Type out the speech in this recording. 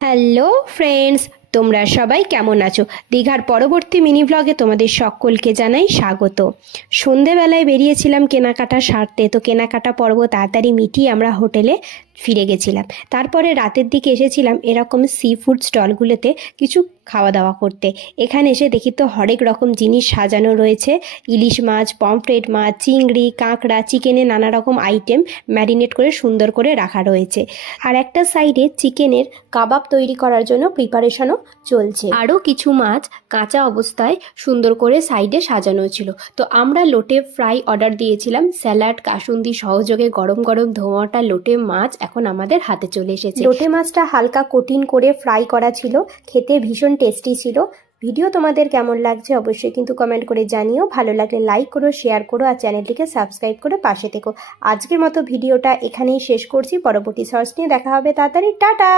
Hello friends, তোমরা সবাই কেমন আছো? দীঘার পরবর্তী মিনি ভ্লগে তোমাদের সকলকে জানাই স্বাগত। সন্ধেবেলায় বেরিয়েছিলাম কেনাকাটা সারতে, তো কেনাকাটা পর্ব তাড়াতাড়ি মিটিয়ে আমরা হোটেলে ফিরে গেছিলাম। তারপরে রাতের দিকে এসেছিলাম এরকম সি ফুড স্টলগুলোতে কিছু খাওয়া দাওয়া করতে। এখানে এসে দেখি তো হরেক রকম জিনিস সাজানো রয়েছে। ইলিশ মাছ, পমফ্রেট মাছ, চিংড়ি, কাঁকড়া, চিকেনে নানা রকম আইটেম ম্যারিনেট করে সুন্দর করে রাখা রয়েছে। আর একটা সাইডে চিকেনের কাবাব তৈরি করার জন্য প্রিপারেশনও চলছে। আরও কিছু মাছ কাঁচা অবস্থায় সুন্দর করে সাইডে সাজানো ছিল। তো আমরা লোটে ফ্রাই অর্ডার দিয়েছিলাম। স্যালাড, কাসুন্দি সহযোগে গরম গরম ধোঁয়াটা লোটে মাছ এখন আমাদের হাতে চলে এসেছে। লোটে মাছটা হালকা কোটিং করে ফ্রাই করা ছিল, খেতে ভীষণ টেস্টি ছিল। ভিডিও তোমাদের কেমন লাগছে অবশ্যই কিন্তু কমেন্ট করে জানিও। ভালো লাগলে লাইক করো, শেয়ার করো আর চ্যানেলটিকে সাবস্ক্রাইব করে পাশে থেকো। আজকের মতো ভিডিওটা এখানেই শেষ করছি। পরবর্তী শর্টস নিয়ে দেখা হবে তাড়াতাড়ি। টাটা।